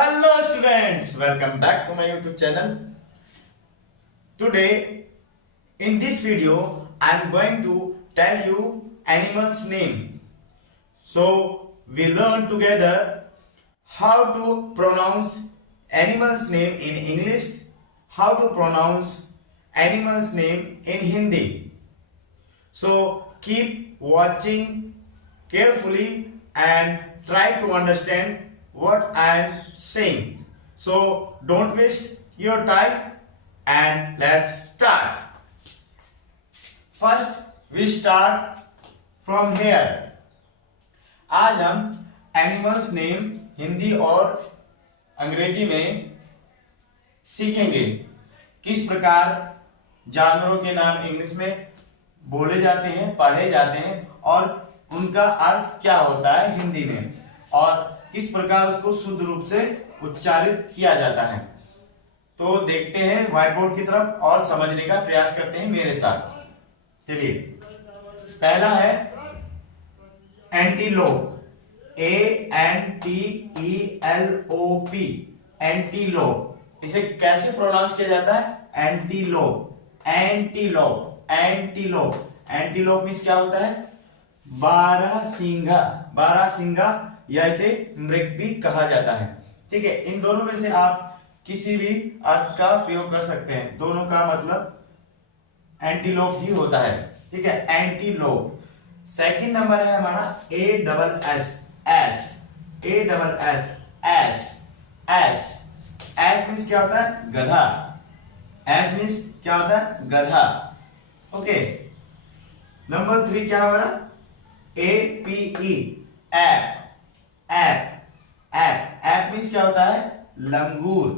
Hello students, welcome back to my YouTube channel. Today in this video I am going to tell you animals name. So we learn together how to pronounce animals name in English, how to pronounce animals name in Hindi. So keep watching carefully and try to understand what I am saying. So don't waste your time and let's start. First we start from here. आज हम animals name Hindi और अंग्रेजी में सीखेंगे किस प्रकार जानवरों के नाम इंग्लिश में बोले जाते हैं, पढ़े जाते हैं और उनका अर्थ क्या होता है हिंदी में और किस प्रकार उसको शुद्ध रूप से उच्चारित किया जाता है। तो देखते हैं व्हाइट बोर्ड की तरफ और समझने का प्रयास करते हैं मेरे साथ। चलिए, पहला है एंटीलोप, ANTELOP, एंटीलोप। इसे कैसे प्रोनाउंस किया जाता है? Antelope, antelope, antelope. Antelope means क्या होता है? बारहसिंगा, बारहसिंगा या इसे मृग भी कहा जाता है। ठीक है, इन दोनों में से आप किसी भी अर्थ का प्रयोग कर सकते हैं, दोनों का मतलब एंटीलोप ही होता है। ठीक है, एंटीलोप। सेकंड नंबर है हमारा ASS, एस मीन्स क्या होता है? गधा। एस मीन्स क्या होता है? गधा। ओके, नंबर 3 क्या हमारा? APE, ऐप, ऐप मीन्स क्या होता है? लंगूर।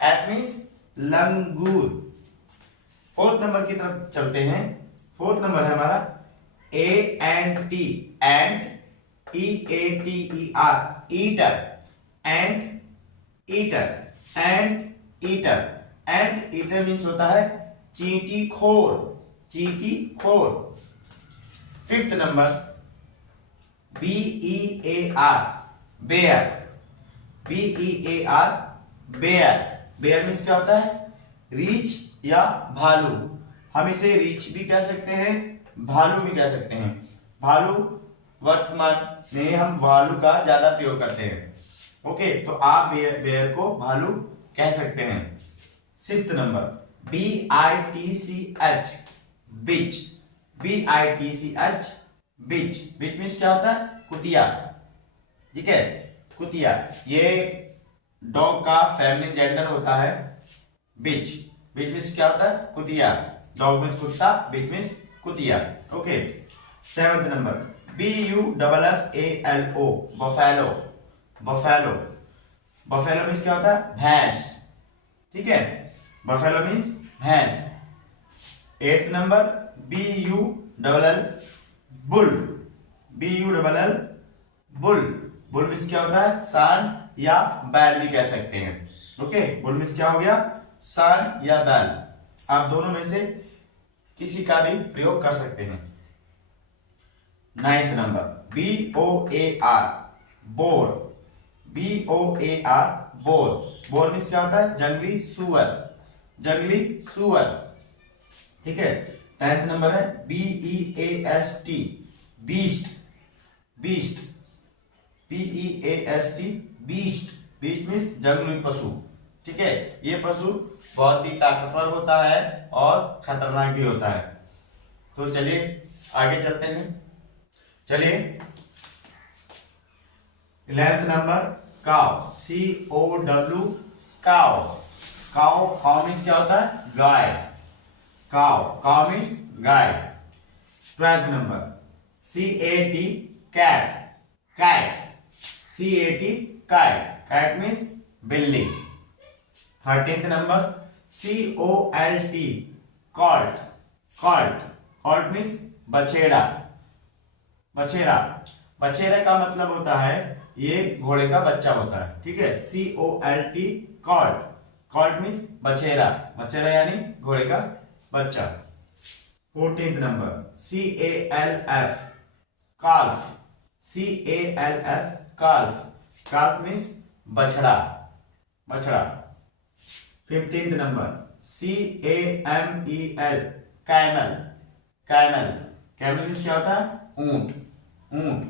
ऐप मीन्स लंगूर। फोर्थ नंबर की तरफ चलते हैं। फोर्थ नंबर है हमारा ANT, ant, EATER, eater, ant, eater, ant, eater. Ant eater means होता है चींटी खोर, चींटी खोर। Fifth number BEAR, bear, BEAR, bear. Bear means क्या होता है? रीछ या भालू। हम इसे रीछ भी कह सकते हैं, भालू भी कह सकते हैं। भालू वर्तमान में हम भालू का ज्यादा प्रयोग करते हैं। ओके, तो आप बेयर को भालू कह सकते हैं। सिक्स्थ नंबर BITCH, बिच, BITCH, बिच। बिच मीन्स क्या होता है? कुतिया। ठीक है, कुतिया। ये डॉग का फेमिनिन जेंडर होता है बिच। बिच मीन्स क्या होता है? कुतिया। डॉग मीन्स कुत्ता, बिच मीन्स कुतिया। Okay, seventh number BUFFALO, buffalo, buffalo. Buffalo means क्या होता है? भैंस। ठीक है, बफेलो मीन्स भैंस। Eight number BULL, bull, BULL, bull. Bull means क्या होता है? सांड या बैल भी कह सकते हैं। ओके, बुल मीन्स क्या हो गया? सांड या बैल। आप दोनों में से किसी का भी प्रयोग कर सकते हैं। Ninth number BOAR, bore, BOAR, bore. Bore means क्या होता है? जंगली सुअर, जंगली सुअर। ठीक है, 10th नंबर है BEAST, beast, beast, BEAST, beast. Beast means जंगली पशु। ठीक है, ये पशु बहुत ही ताकतवर होता है और खतरनाक भी होता है। तो चलिए आगे चलते हैं। चलिए, 11th नंबर काव, COW, काव। काव, काव मीन्स क्या होता है? गाय। काव, काव मीन्स गाय। 12th number CAT, cat, cat, CAT, cat. Cat means बिल्ली। 13th number COLT, colt, colt. Colt means बछेड़ा, बछेड़ा। बछेरा का मतलब होता है ये घोड़े का बच्चा होता है। ठीक है, COLT, कॉल्ट। कॉल्ट मीन्स बछेरा, बछेरा यानी घोड़े का बच्चा। 14th number CALF, काल्फ, CALF, काल्फ। काल्फ means बछड़ा। बछड़ा। 15th number CAMEL, camel. Camel, camel means क्या होता है? ऊंट, ऊंट।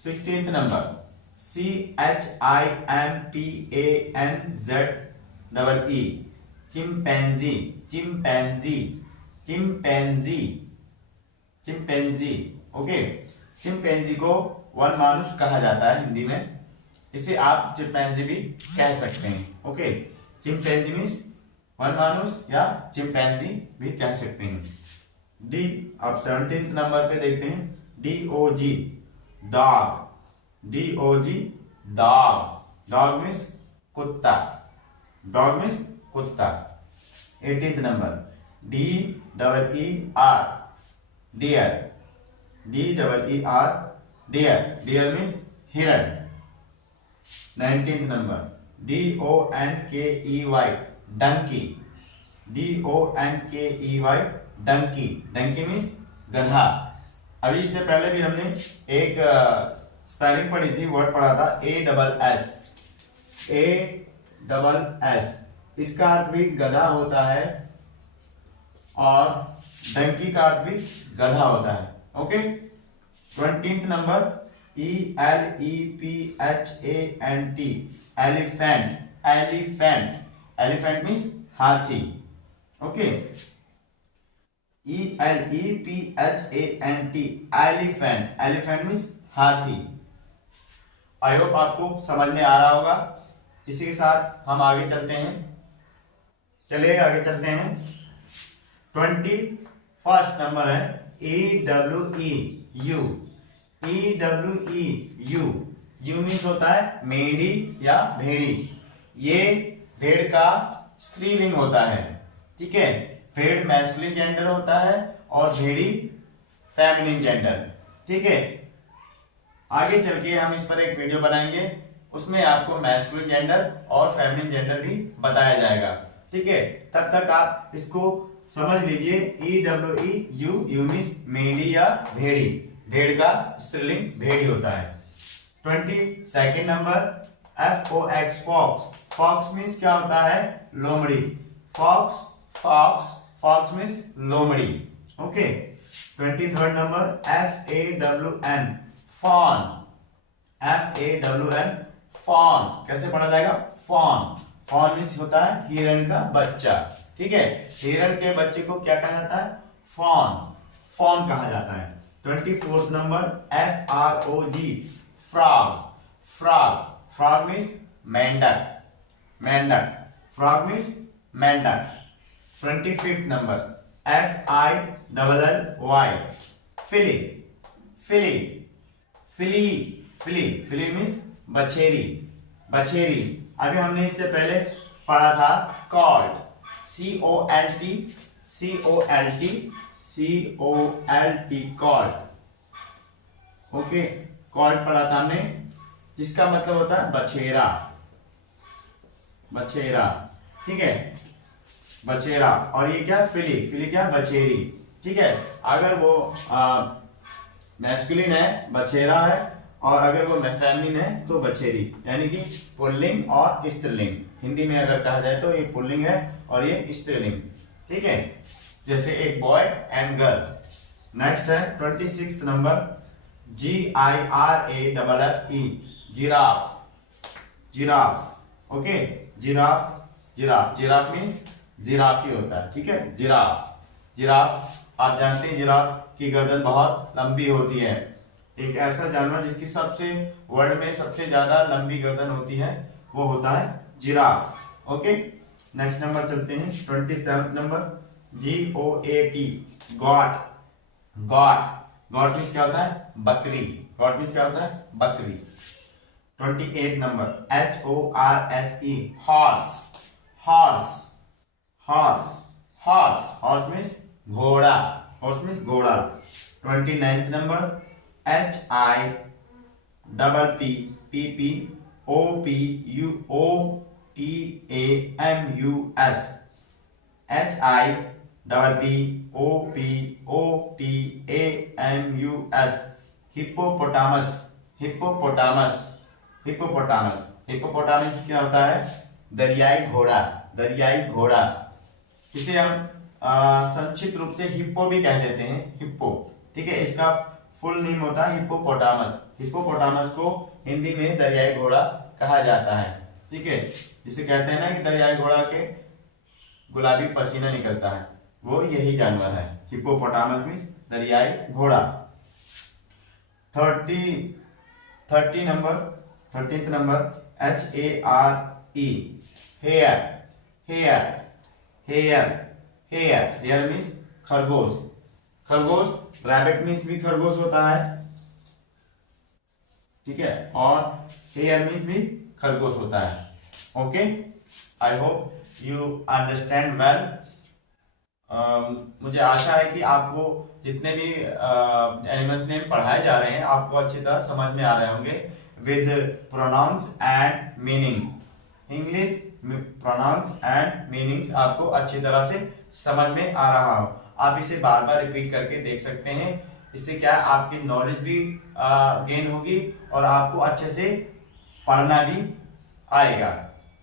16th number CHIMPANZEE, chimpanzee, chimpanzee, chimpanzee, chimpanzee. Okay, chimpanzee को वन मानुष कहा जाता है हिंदी में, इसे आप चिंपैंजी भी कह सकते हैं। ओके, चिंपैंजी मीन्स वन मानुष या चिंपैंजी भी कह सकते हैं। डी, अब 17th नंबर पे देखते हैं DOG, dog. DOG, dog. Dog means कुत्ता, डॉग मीन्स कुत्ता। 18th number DEER, deer. DEER, deer. Deer means हिरण। 19th number DONKEY, donkey. DONKEY, donkey. Donkey means गधा। अभी इससे पहले भी हमने एक स्पेलिंग पढ़ी थी, वर्ड पढ़ा था ASS, ASS। इसका अर्थ भी गधा होता है और डंकी का अर्थ भी गधा होता है। Okay, 20th number ELEPHANT, elephant. Elephant, elephant means हाथी। Okay, ELEPHANT, elephant. Elephant means हाथी। आई होप आपको समझ में आ रहा होगा। इसी के साथ हम आगे चलते हैं। चलिए आगे चलते हैं। 21st नंबर है EWEU, EWEU। यू मीन्स होता है मेढ़ी या भेड़ी। ये भेड़ का स्त्रीलिंग होता है, ठीक है। भेड़ मैस्कुलिन जेंडर होता है और भेड़ी फेमिनिन जेंडर, ठीक है। आगे चल के हम इस पर एक वीडियो बनाएंगे, उसमें आपको मैस्कुलिन जेंडर और फेमिनिन जेंडर भी बताया जाएगा, ठीक है। तब तक आप इसको समझ लीजिए। EWEU, यू मीन्स मेढ़ी या भेड़ी। भेड़ का स्त्रीलिंग भेड़ी होता है। 22nd number FOX, fox. Fox means क्या होता है? लोमड़ी। फॉक्स, फॉक्स, फॉक्स मीन्स लोमड़ी। Okay. 23rd number FAWN, fawn. FAWN, fawn. कैसे पढ़ा जाएगा? फॉन। फॉन मीन्स होता है हिरण का बच्चा, ठीक है। हिरण के बच्चे को क्या कहा जाता है? फॉन, फॉन कहा जाता है। 24th number FROG, frog. Frog, frog means मेंढक, मेंढक। फ्रॉग मीन्स मेंढक। 25th number FILLY, फिली। फिली, फिली, फिली, फिली मीन्स बछेरी, बछेरी। अभी हमने इससे पहले पढ़ा था Colt, COLT, COLT, COLT, Colt. Okay, Colt पढ़ा था हमने, जिसका मतलब होता है बछेरा, बछेरा, ठीक है। बछेरा। और ये क्या? फिली। फिली क्या? बछेरी, ठीक है। अगर वो मैस्कुलिन है, बछेरा है, और अगर वो फेमिनिन है तो बछेरी, यानी कि पुल्लिंग और स्त्रीलिंग। हिंदी में अगर कहा जाए तो ये पुल्लिंग है और ये स्त्रीलिंग, ठीक है। जैसे एक बॉय एंड गर्ल। नेक्स्ट है 26th number GIRAFFE, giraffe. Giraffe, okay. Giraffe, giraffe, giraffe means जिराफी होता है, ठीक है। जिराफ, जिराफ आप जानते हैं जिराफ की गर्दन बहुत लंबी होती है। एक ऐसा जानवर जिसकी सबसे वर्ल्ड में सबसे ज्यादा लंबी गर्दन होती है, वो होता है जिराफ। ओके, नेक्स्ट नंबर चलते हैं। 27th number GOAT, got. Got, got means क्या होता है? बकरी। गॉट मीन्स क्या होता है? बकरी। 28th number HORSE, horse. Horse, horse, horse, horse means घोड़ा, हॉर्स मीन्स घोड़ा। 29th number HIPPOPOTAMUS, HIPPOPOTAMUS, hippopotamus. Hippopotamus, hippopotamus. Hippopotamus क्या होता है? दरियाई घोड़ा, दरियाई घोड़ा। इसे हम संक्षिप्त रूप से हिप्पो भी कह देते हैं, हिप्पो। ठीक है, इसका फुल नेम होता है हिप्पोपोटामस। हिप्पोपोटामस को हिंदी में दरियाई घोड़ा कहा जाता है। ठीक है, जिसे कहते हैं ना कि दरियाई घोड़ा के गुलाबी पसीना निकलता है, वो यही जानवर है। हिप्पोपोटामस मीन्स दरियाई घोड़ा। 13th number HARE, hare, hare, hare, hare. Hare means खरगोश, खरगोश। रैबिट मीन्स भी खरगोश होता है, ठीक है, और हेयर मीन्स भी खरगोश होता है। Okay, I hope you understand well. मुझे आशा है कि आपको जितने भी एनिमल्स नेम पढ़ाए जा रहे हैं आपको अच्छी तरह समझ में आ रहे होंगे with pronouns and meaning. English pronouns and meanings आपको अच्छी तरह से समझ में आ रहा हो। आप इसे बार बार रिपीट करके देख सकते हैं। इससे क्या आपकी नॉलेज भी गेन होगी और आपको अच्छे से पढ़ना भी आएगा।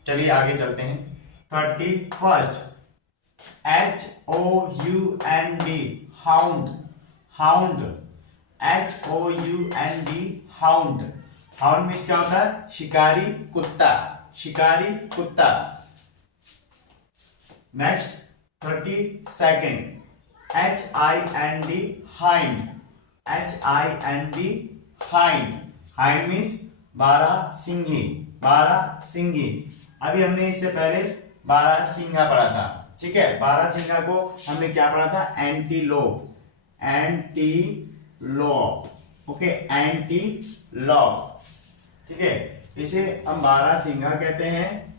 चलिए आगे चलते हैं। 31st HOUND, hound, hound, HOUND, hound. Hound means क्या होता है? शिकारी कुत्ता, शिकारी कुत्ता। Next 32nd HIND, hind, HIND, hind. Hind means बारहसिंगी, बारहसिंगी। अभी हमने इससे पहले बारहसिंगा पढ़ा था। ठीक है, बारहसिंगा को हमने क्या पढ़ा था? Antelope, antelope. Okay, antelope. ठीक है, इसे हम बारहसिंगा कहते हैं।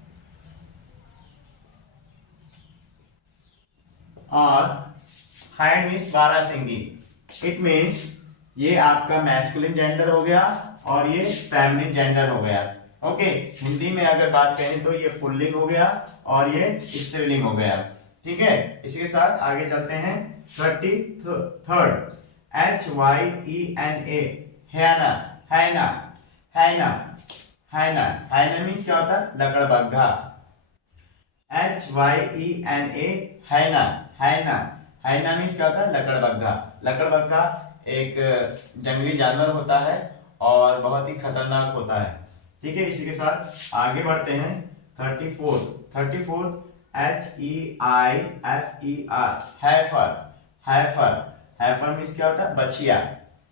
और हाइंड मीन्स बारहसिंगी। इट मीन्स ये आपका मैस्कुलिन जेंडर हो गया और ये फेमिनिन जेंडर हो गया। ओके, हिंदी में अगर बात करें तो ये पुल्लिंग हो गया और ये स्त्रीलिंग हो गया। ठीक है, इसी के साथ आगे चलते हैं। 33rd HYENA, हैना, हैना, हैना, हैना। हैना मीन्स क्या होता है? लकड़बग्घा। HYENA, हैना, हैना। हैना मीन्स क्या होता है? लकड़बग्घा। लकड़बग्घा एक जंगली जानवर होता है और बहुत ही खतरनाक होता है। ठीक है, इसी के साथ आगे बढ़ते हैं। 34th HEIFER, हैफर, हैफर। हैफर मीन्स क्या होता है? बछिया।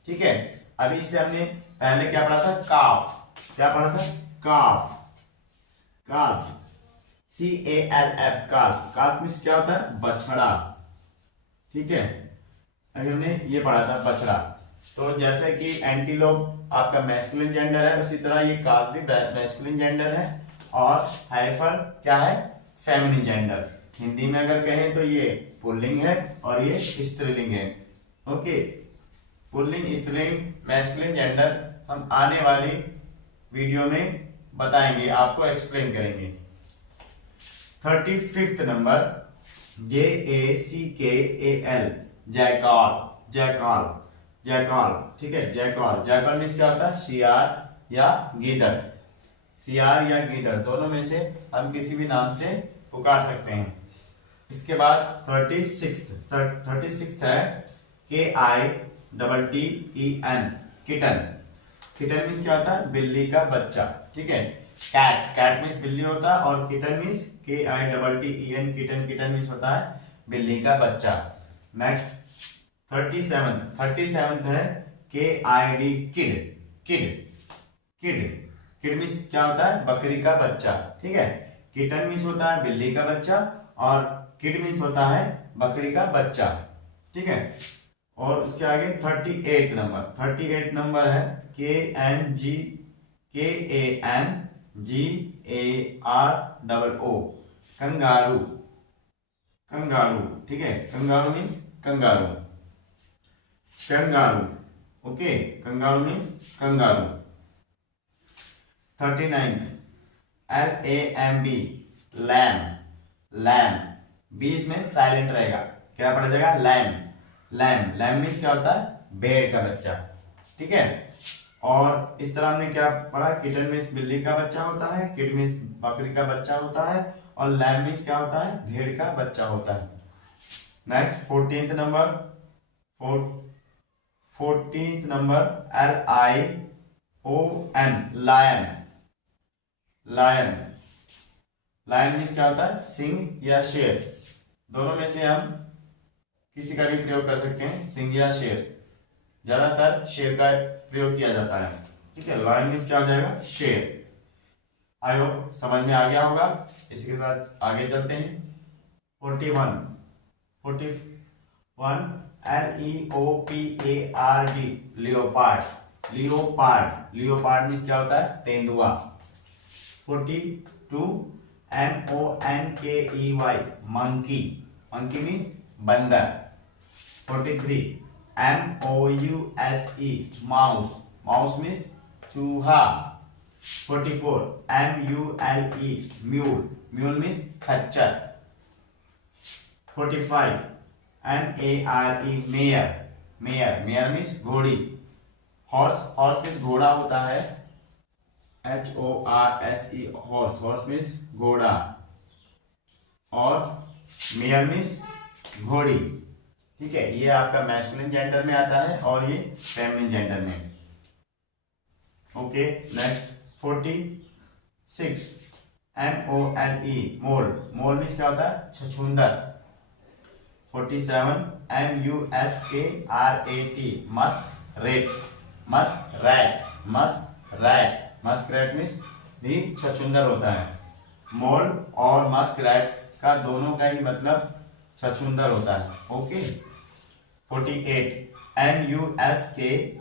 ठीक है, अभी इससे हमने पहले क्या पढ़ा था? काफ। क्या पढ़ा था? काफ, काफ, CALF, काफ। काफ मीन्स क्या होता है? बछड़ा। ठीक है, अभी हमने ये पढ़ा था बछड़ा। तो जैसे कि एंटीलोप आपका मैस्कुलिन जेंडर है, उसी तरह ये काफ भी मैस्कुलिन जेंडर है और हाइफर क्या है? Feminine gender. हिंदी में अगर कहें तो ये पुल्लिंग है और ये स्त्रीलिंग है। ओके, पुल्लिंग, स्त्रीलिंग, मैस्कुलिन जेंडर हम आने वाली वीडियो में बताएंगे, आपको एक्सप्लेन करेंगे। 35th number JACKAL, jackal, jackal, jackal. ठीक है, जैकाल। जैकाल मीन्स क्या होता है? शियार या गीदड़। शियार या गीदड़ दोनों में से हम किसी भी नाम से पुकार सकते हैं। इसके बाद 36th है KITTEN, किटन। किटन मीन्स क्या होता है? बिल्ली का बच्चा। ठीक है, कैट, कैट मीन्स बिल्ली होता है और kitten means KITTEN, kitten. Kitten means होता है बिल्ली का बच्चा। नेक्स्ट 37th है KID, kid, kid, kid. Kid means क्या होता है? बकरी का बच्चा। ठीक है, किटन मीन्स होता है बिल्ली का बच्चा और किड मीन्स होता है बकरी का बच्चा। ठीक है, और उसके आगे 38th नंबर है KANGAROO, कंगारू, कंगारू। ठीक है, kangaroo means kangaroo, kangaroo. Okay, kangaroo means kangaroo. 39th LAMB, lamb, lamb. बीच में साइलेंट रहेगा, क्या पढ़ा जाएगा? Lamb, lamb. लैम मीन्स क्या होता है? भेड़ का बच्चा। ठीक है, और इस तरह हमने क्या पढ़ा, किटन मीन्स बिल्ली का बच्चा होता है, किड मीन्स बकरी का बच्चा होता है, और लैम मीन्स क्या होता है, भेड़ का बच्चा होता है। Next 14th number, 14th number LION, lion. Lion, lion means क्या होता है, सिंह या शेर। दोनों में से हम किसी का भी प्रयोग कर सकते हैं, सिंह या शेर। ज्यादातर शेर का प्रयोग किया जाता है, ठीक है। लायन मीन्स क्या हो जाएगा, शेर। आई होप समझ में आ गया होगा। इसी के साथ आगे चलते हैं। 41 LEOPARD, लियोपार्ड। लियोपार्ड मीन्स क्या होता है, तेंदुआ। 42 MONKEY, मंकी। मंकी मीन्स बंदर। 43 MOUSE, माउस। माउस मीन्स चूहा। 44 MULE, म्यूल। म्यूल मीन्स खच्चर। 45 MARE, मेयर। मेयर मीन्स घोड़ी। हॉर्स मीन्स घोड़ा होता है, HORSE, हॉर्स मीन्स घोड़ा, और मेयर मीन्स घोड़ी, ठीक है। ये आपका मैस्कुलिन जेंडर में आता है और ये फेमिनिन जेंडर में। ओके, नेक्स्ट 46 MOLE, मोल। मोल मीन्स क्या होता है, छछूंदर। 47 MUSKRAT, Musk rate. Musk rat means भी छछूंदर होता है। मोल और मस्क रैट का दोनों का ही मतलब छछूंदर होता है। ओके। 48 MUSKDEER,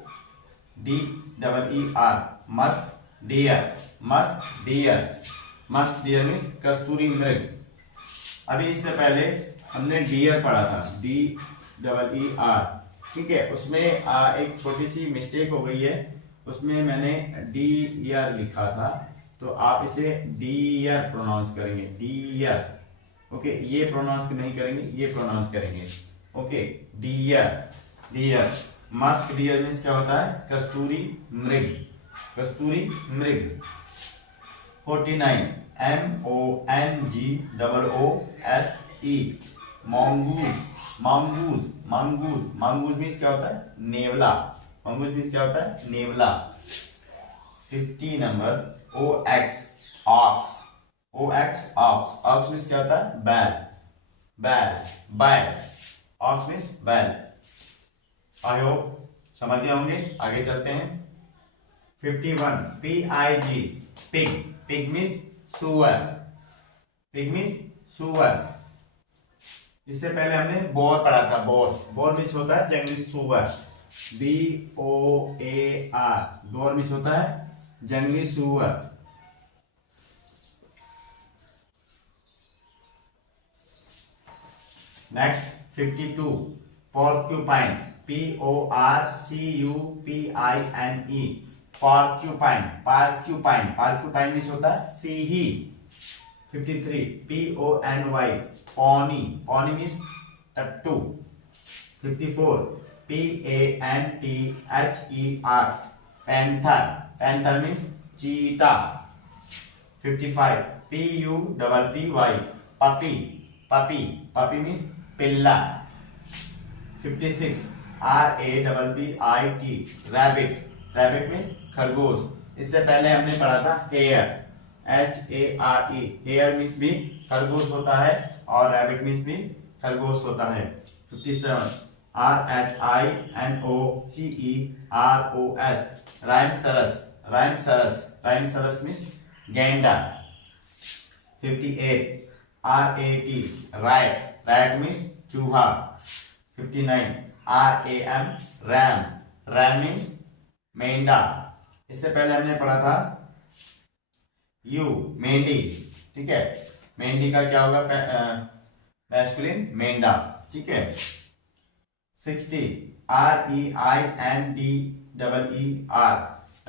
musk deer. Musk deer means कस्तूरी मृग। अभी इससे पहले हमने डियर पढ़ा था, DEER, ठीक है। उसमें एक छोटी सी मिस्टेक हो गई है, उसमें मैंने डियर लिखा था, तो आप इसे डियर प्रोनाउंस करेंगे, डियर। ओके, ये प्रोनाउंस नहीं करेंगे, ये प्रोनाउंस करेंगे। Okay, deer. Musk deer means क्या होता है, कस्तूरी मृग। 49 MONGOOSE, मांगूज मीन्स क्या होता है, नेवला। मांगूज मीन्स क्या होता है, नेवला। 50 नंबर OX, ऑक्स मीन्स क्या होता है, बैल। ऑक्स मीन्स बैल। आई होप समझ गए होंगे। आगे चलते हैं। 51 PIG, पिग मीन्स सुअर। इससे पहले हमने बोर पढ़ा था, बोर मीन्स होता है जंगली सुअर। BOAR, बोर मीन्स होता है जंगली सुअर। Next 52 porcupine, PORCUPINE, porcupine means होता है सिंही। 53 PONY, पॉनी मीन्स टट्टू। 54 PANTHER, पैंथर मीन्स चीता। 55 PUPPY, पपी मीन्स पिल्ला। 56 RABBIT, रैबिट मीन्स खरगोश। इससे पहले हमने पढ़ा था हेयर, HARE, हेयर मीन्स भी खरगोश होता है, और रैबिट मीन्स भी खरगोश होता है। 57 RHINOCEROS, राइनसरस मीन्स गैंडा। 58 RAT, मीन्स चूहा। 59 RAM, मीन्स मेंढा। इससे पहले हमने पढ़ा था मेंढी, ठीक है। मेंढी का क्या होगा, मैस्कुलिन मेंढा, ठीक है। 60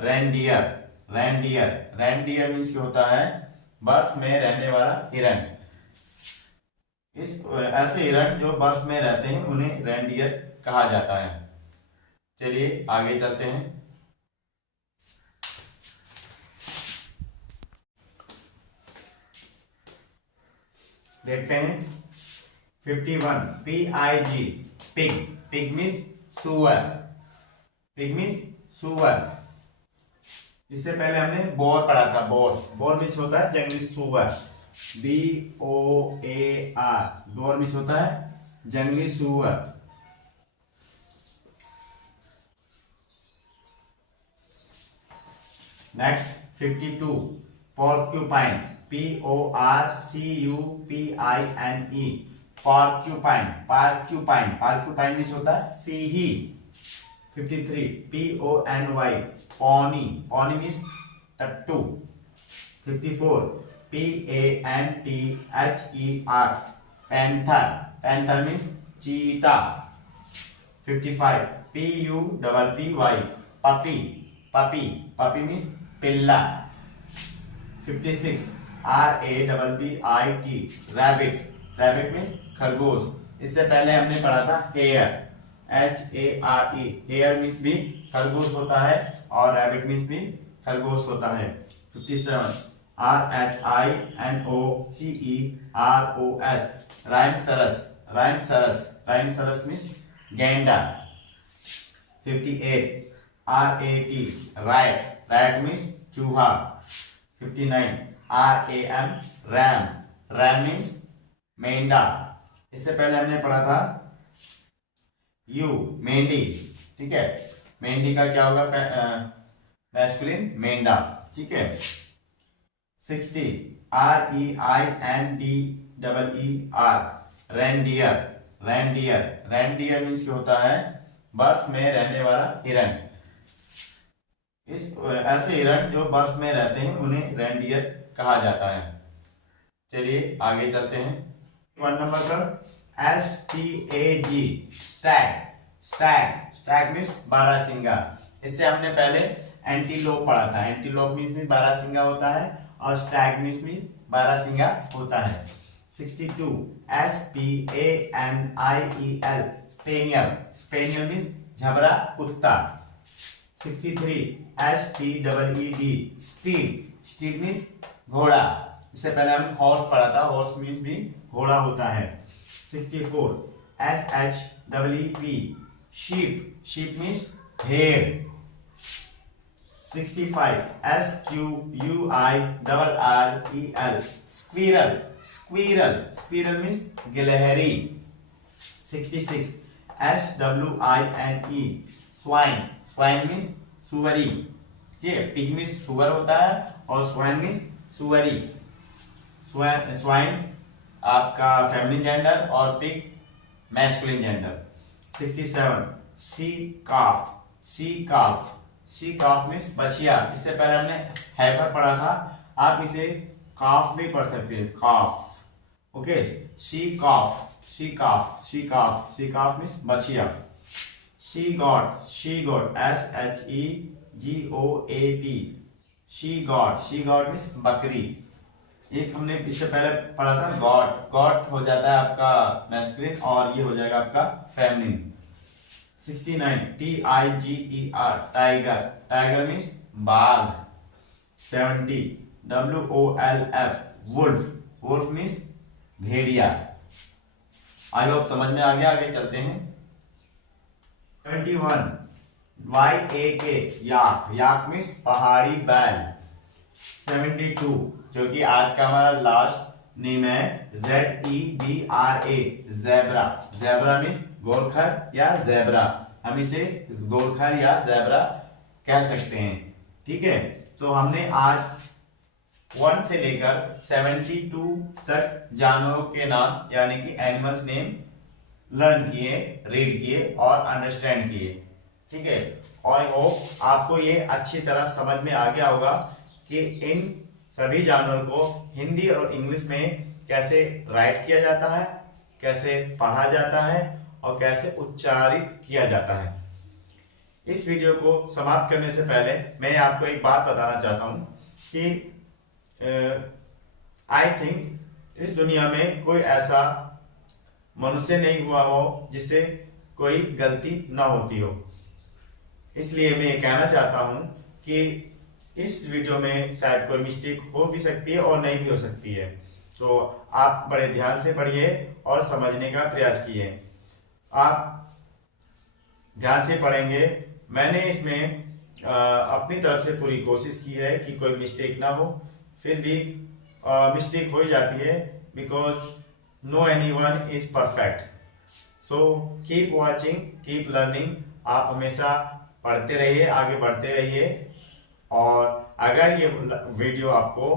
REINDEER, रेंडियर मीन्स क्या होता है, बर्फ में रहने वाला हिरण। ऐसे हिरण जो बर्फ में रहते हैं उन्हें रेंडियर कहा जाता है। चलिए आगे चलते हैं। देखते हैं 51 PIG पिग, पिग मीन्स सुअर, पिग मीन्स सुअर। इससे पहले हमने बोर पढ़ा था, बोर, बोर मीन्स होता है जंगली सुअर, BOAR, बोर मीन्स होता है जंगली सुअर। Next 52 porcupine, PORCUPINE, porcupine, porcupine, porcupine means होता है सिंही। 53 PONY पॉनी, पॉनी मीन्स टट्टू। 54 PANTHER पैंथर, पैंथर मीन्स चीता। 55 PUPPY puppy, puppy, puppy means पिल्ला। 56 RABBIT रैबिट, रैबिट मीन्स खरगोश। इससे पहले हमने पढ़ा था हेयर, HARE, हेयर मीन्स भी खरगोश होता है और रैबिट मीन्स भी खरगोश होता है। 57 RHINOCEROS राइनसरस, राइनसरस, राइनसरस मीन्स गैंडा। 58 RAT राइट, राइट मीन्स चूहा। 59 RAM रैम, रैम मीन्स मेंढा। इससे पहले हमने पढ़ा था यू मेंढी, ठीक है, मेंढी का क्या होगा मैस्कुलिन मेंढा, ठीक है। 60 REINDEER reindeer, reindeer, reindeer means क्या होता है बर्फ में रहने वाला हिरण। इस ऐसे हिरण जो बर्फ में रहते हैं उन्हें रेंडियर कहा जाता है। चलिए आगे चलते हैं। 1 नंबर का STAG stag, stag, stag means बारहसिंगा। इससे हमने पहले एंटीलोप पढ़ा था, एंटीलोप मीन्स बारहसिंगा होता है और स्टैग मीन्स बारहसिंगा होता है। 62 SPANIEL स्पेनियल, स्पेनियल मीन्स झबरा कुत्ता। 63 STEED स्टीड, स्टीड मीन्स घोड़ा। इससे पहले हम हॉर्स पढ़ा था, हॉर्स मीन्स भी घोड़ा होता है। 64 SHEEP शीप, शीप मीन्स भेड़। 65 SQUIRREL squirrel, squirrel, squirrel means गिलहरी। 66 SWINE स्वाइन, स्वाइन मीन्स सुअरी, ठीक है, पिग मीन्स सुअर होता है और स्वाइन मीन्स सुअरी। स्वाइन आपका फेमिनिन जेंडर और पिग मैस्कुलिन जेंडर। 67 सी काफ, सी काफ, सी काफ मीन्स बछिया। इससे पहले हमने हैफर पढ़ा था, आप इसे काफ भी पढ़ सकते हैं, काफ, ओके। सी काफ, सी काफ, सी काफ, सी काफ मीन्स बछिया। She got, she got SHEGOAT she got, she got means बकरी। एक हमने इससे पहले पढ़ा था गॉट, गॉट हो जाता है आपका मैस्कुलिन और ये हो जाएगा आपका feminine. 69 TIGER tiger, tiger means बाघ। 70 WOLF वुल्फ, वुल्फ मीन्स भेड़िया। आई होप समझ में आ गया, आगे चलते हैं। 21 YAK याक, याक मीन्स पहाड़ी बैल। 72 जो कि आज का हमारा लास्ट नेम है ZEBRA ज़ेब्रा, ज़ेब्रा मीन्स गोरखर या ज़ेब्रा, हम इसे गोरखर या ज़ेब्रा कह सकते हैं, ठीक है। तो हमने आज 1 से लेकर 72 तक जानवरों के नाम यानी कि एनिमल्स नेम लर्न किए, रीड किए और अंडरस्टैंड किए, ठीक है। और आई होप आपको ये अच्छी तरह समझ में आ गया होगा कि इन सभी जानवरों को हिंदी और इंग्लिश में कैसे राइट किया जाता है, कैसे पढ़ा जाता है और कैसे उच्चारित किया जाता है। इस वीडियो को समाप्त करने से पहले मैं आपको एक बात बताना चाहता हूं कि आई थिंक इस दुनिया में कोई ऐसा मनुष्य नहीं हुआ हो जिससे कोई गलती ना होती हो। इसलिए मैं ये कहना चाहता हूं कि इस वीडियो में शायद कोई मिस्टेक हो भी सकती है और नहीं भी हो सकती है। तो आप बड़े ध्यान से पढ़िए और समझने का प्रयास कीजिए। आप ध्यान से पढ़ेंगे। मैंने इसमें अपनी तरफ से पूरी कोशिश की है कि कोई मिस्टेक ना हो, फिर भी मिस्टेक हो ही जाती है, because no anyone is perfect. So keep watching, keep learning. आप हमेशा पढ़ते रहिए, आगे बढ़ते रहिए। और अगर ये वीडियो आपको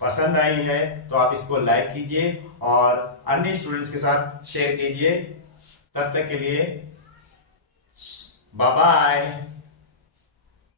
पसंद आई है तो आप इसको लाइक कीजिए और अन्य स्टूडेंट्स के साथ शेयर कीजिए। तब तक के लिए बाय बाय।